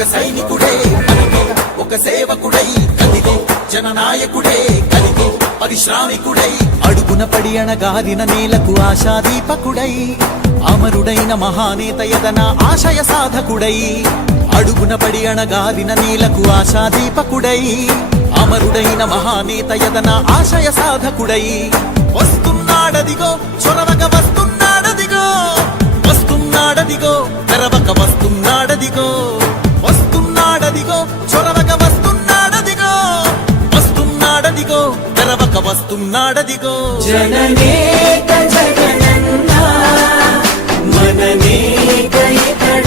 ఒక సైనికుడే కదిగో, ఒక సేవకుడై కదిగో, జననాయకుడే కదిగో, పరిశ్రామికుడై అడుగున పడి అణగారిన నేలకు ఆశాదీపకుడై అమరుడైన మహానేత యదన ఆశయ సాధకుడై అడుగున పడి అణగారిన నేలకు ఆశాదీపకుడై అమరుడైన మహానేత యదన ఆశయ సాధకుడై వస్తున్నాడదిగో చొరవక వస్తున్నాడదిగో వస్తున్నాడదిగో తెరవక వస్తున్నాడదిగో వస్తున్నాడదిగో చొరవక వస్తున్నాడదిగో వస్తున్నాడదిగో తెరవక వస్తున్నాడదిగో జననేత జగనన్నా మననేత ఇతడ